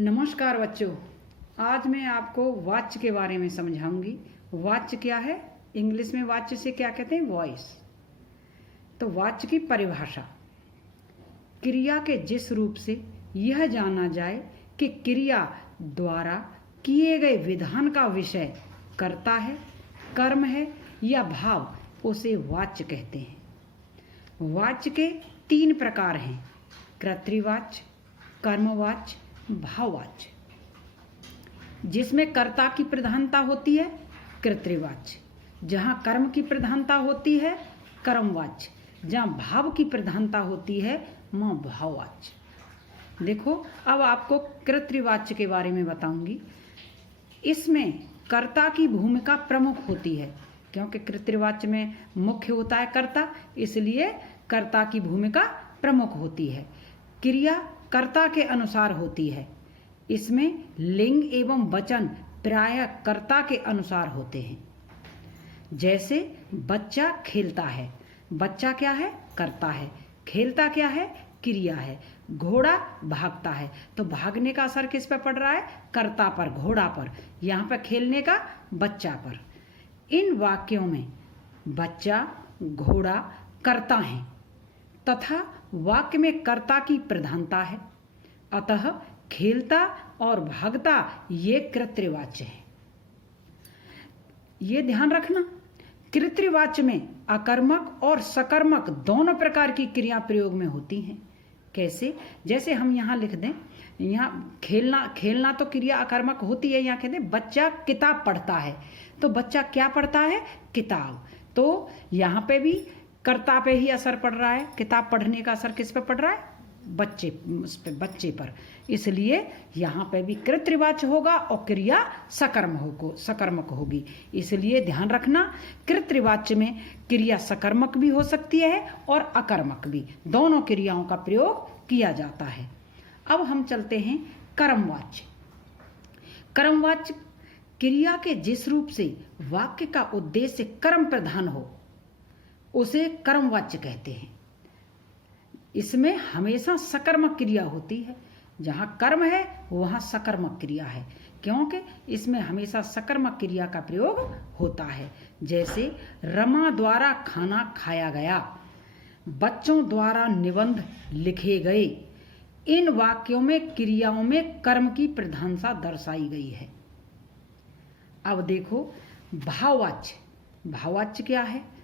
नमस्कार बच्चों। आज मैं आपको वाच्य के बारे में समझाऊंगी। वाच्य क्या है? इंग्लिश में वाच्य से क्या कहते हैं? वॉइस। तो वाच्य की परिभाषा, क्रिया के जिस रूप से यह जाना जाए कि क्रिया द्वारा किए गए विधान का विषय कर्ता है, कर्म है या भाव, उसे वाच्य कहते हैं। वाच्य के 3 प्रकार हैं: कर्तृवाच्य, कर्मवाच्य, भाववाच्य। जिसमें कर्ता की प्रधानता होती है कर्तृवाच्य, जहाँ कर्म की प्रधानता होती है कर्मवाच्य, जहाँ भाव की प्रधानता होती है वहाँ भाववाच्य। देखो, अब आपको कर्तृवाच्य के बारे में बताऊंगी। इसमें कर्ता की भूमिका प्रमुख होती है, क्योंकि कर्तृवाच्य में मुख्य होता है कर्ता, इसलिए कर्ता की भूमिका प्रमुख होती है। क्रिया कर्ता के अनुसार होती है। इसमें लिंग एवं वचन प्रायः कर्ता के अनुसार होते हैं। जैसे बच्चा खेलता है, बच्चा क्या है? कर्ता है। खेलता क्या है? क्रिया है। घोड़ा भागता है, तो भागने का असर किस पर पड़ रहा है? कर्ता पर, घोड़ा पर। यहाँ पर खेलने का बच्चा पर। इन वाक्यों में बच्चा, घोड़ा कर्ता हैं तथा वाक्य में कर्ता की प्रधानता है, अतः खेलता और भागता ये कर्तृवाच्य है। ये ध्यान रखना, कर्तृवाच्य में अकर्मक और सकर्मक दोनों प्रकार की क्रिया प्रयोग में होती हैं। कैसे? जैसे हम यहाँ लिख दें, यहाँ खेलना तो क्रिया अकर्मक होती है। यहाँ कहते हैं बच्चा किताब पढ़ता है, तो बच्चा क्या पढ़ता है? किताब। तो यहाँ पे भी कर्ता पे ही असर पड़ रहा है। किताब पढ़ने का असर किस पे पड़ रहा है? बच्चे पर। इसलिए यहाँ पे भी कर्तृवाच्य होगा और क्रिया सकर्मक होगी। इसलिए ध्यान रखना, कर्तृवाच्य में क्रिया सकर्मक भी हो सकती है और अकर्मक भी, दोनों क्रियाओं का प्रयोग किया जाता है। अब हम चलते हैं कर्मवाच्य। कर्मवाच्य क्रिया के जिस रूप से वाक्य का उद्देश्य कर्म प्रधान हो उसे कर्मवाच्य कहते हैं। इसमें हमेशा सकर्मक क्रिया होती है। जहाँ कर्म है वहाँ सकर्मक क्रिया है, क्योंकि इसमें हमेशा सकर्मक क्रिया का प्रयोग होता है। जैसे रमा द्वारा खाना खाया गया, बच्चों द्वारा निबंध लिखे गए। इन वाक्यों में क्रियाओं में कर्म की प्रधानता दर्शाई गई है। अब देखो भाववाच्य। भाववाच्य क्या है?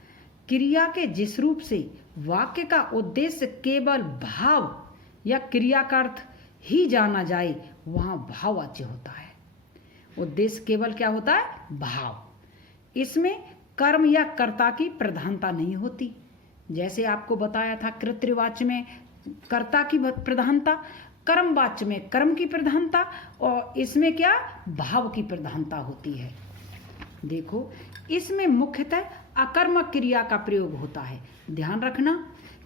क्रिया के जिस रूप से वाक्य का उद्देश्य केवल भाव या क्रिया का अर्थ ही जाना जाए वहाँ भाववाच्य होता है। उद्देश्य केवल क्या होता है? भाव। इसमें कर्म या कर्ता की प्रधानता नहीं होती। जैसे आपको बताया था, कर्तृवाच्य में कर्ता की प्रधानता, कर्मवाच्य में कर्म की प्रधानता, और इसमें क्या? भाव की प्रधानता होती है। देखो, इसमें मुख्यतः अकर्मक क्रिया का प्रयोग होता है। ध्यान रखना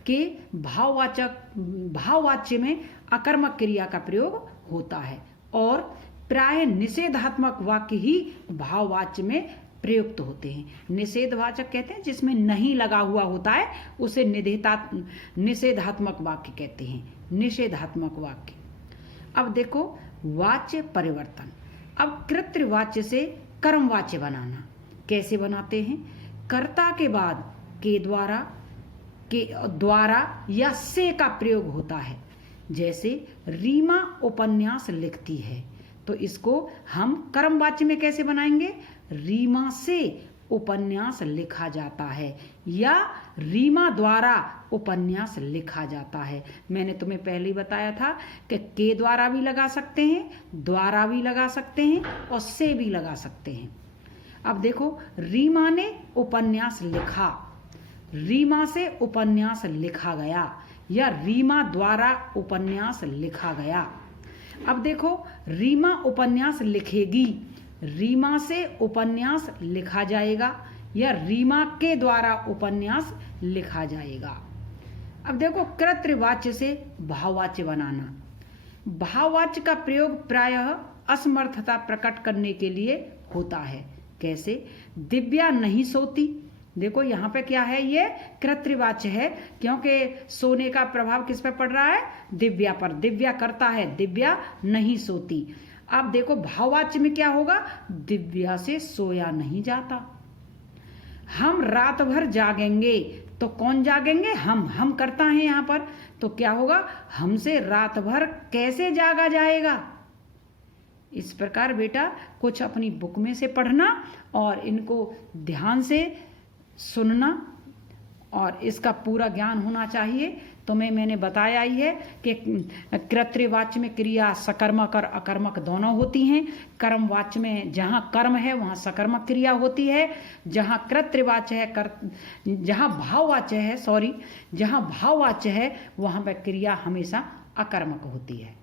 कि भाववाच्य में अकर्मक क्रिया का प्रयोग होता है और प्राय निषेधात्मक वाक्य ही भाववाच्य में प्रयुक्त होते हैं। निषेधवाचक कहते हैं जिसमें नहीं लगा हुआ होता है, उसे निषेधात्मक वाक्य कहते हैं। निषेधात्मक वाक्य। अब देखो वाच्य परिवर्तन। अब कर्तृवाच्य से कर्मवाच्य बनाना कैसे बनाते हैं? कर्ता के बाद के द्वारा या से का प्रयोग होता है। जैसे रीमा उपन्यास लिखती है, तो इसको हम कर्मवाच्य में कैसे बनाएंगे? रीमा से उपन्यास लिखा जाता है या रीमा द्वारा उपन्यास लिखा जाता है। मैंने तुम्हें पहले ही बताया था कि के द्वारा भी लगा सकते हैं, द्वारा भी लगा सकते हैं और से भी लगा सकते हैं। अब देखो, रीमा ने उपन्यास लिखा, रीमा से उपन्यास लिखा गया या रीमा द्वारा उपन्यास लिखा गया। अब देखो, रीमा उपन्यास लिखेगी, रीमा से उपन्यास लिखा जाएगा या रीमा के द्वारा उपन्यास लिखा जाएगा। अब देखो, कर्तृवाच्य से भाववाच्य बनाना। भाववाच्य का प्रयोग प्रायः असमर्थता प्रकट करने के लिए होता है। कैसे? दिव्या नहीं सोती, देखो यहाँ पे क्या है, ये कर्तृवाच्य है, क्योंकि सोने का प्रभाव किस पे पड़ रहा है, दिव्या पर। दिव्या करता है, दिव्या नहीं सोती। अब देखो भाववाच्य में क्या होगा, दिव्या से सोया नहीं जाता। हम रात भर जागेंगे, तो कौन जागेंगे, हम करता है यहाँ पर, तो क्या होगा, हमसे रात भर कैसे जागा जाएगा। इस प्रकार बेटा कुछ अपनी बुक में से पढ़ना और इनको ध्यान से सुनना और इसका पूरा ज्ञान होना चाहिए। तो मैंने बताया ही है कि कर्तृवाच्य में क्रिया सकर्मक और अकर्मक दोनों होती हैं। कर्मवाच्य में जहाँ कर्म है वहाँ सकर्मक क्रिया होती है, जहाँ कर्तृवाच्य है जहाँ भाववाच्य है वहाँ पर क्रिया हमेशा अकर्मक होती है।